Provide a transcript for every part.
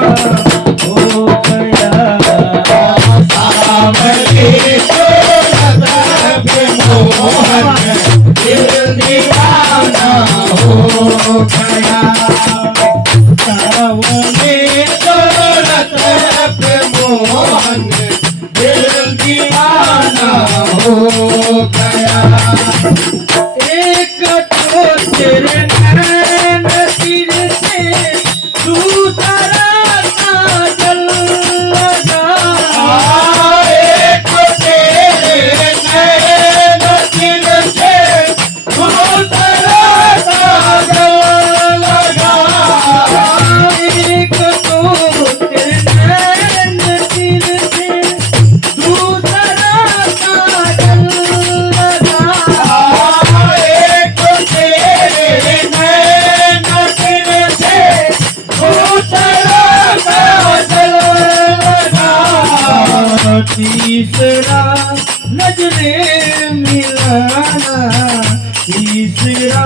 हो गया। सावली दौलत पे मोहन दिल दीवाना हो गया। सावली दौलत पे मोहन दिल दीवाना हो गया। एक तो तेरे नैन तीर से दूसरा काजल लगा। एक तेरे नैन दिल से दूसरा काजल लगा। एक तो तेरे नैन तीर से दूसरा काजल लगा। एक तेरे नैन दिल से दूसरा काजल लगा। तीसरा नजरे मिलाना, तीसरा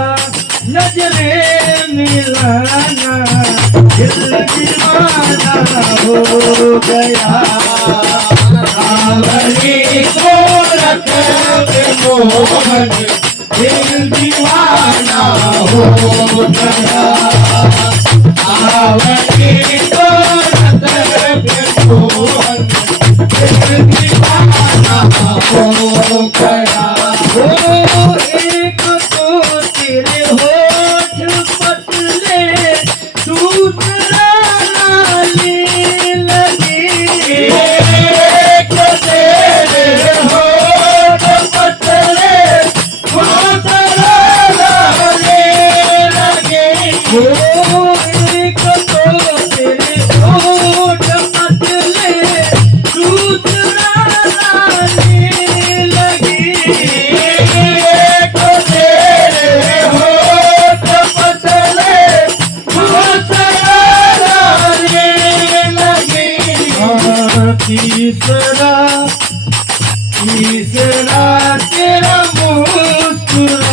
नजरे मिलाना, दिल दीवाना हो गया। सावली दौलत पे मोहन दिल दीवाना हो गया। सावली दौलत पे मोहन दिल दीवाना हो गया। ओ एक तो तेरे होठ पतले, दूसरा लाली लगी। एक तेरे होठ पतले, दूसरा लाली लगी। ओ एक तो तेरे होठ पतले, दूसरा लाली लगी। एक तेरे होठ पतले, दूसरा लाली लगी। तीसरा तीसरा तेरा मुस्कुराना,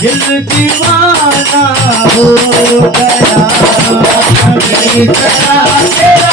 दिल दीवाना हो गया। तीसरा तेरा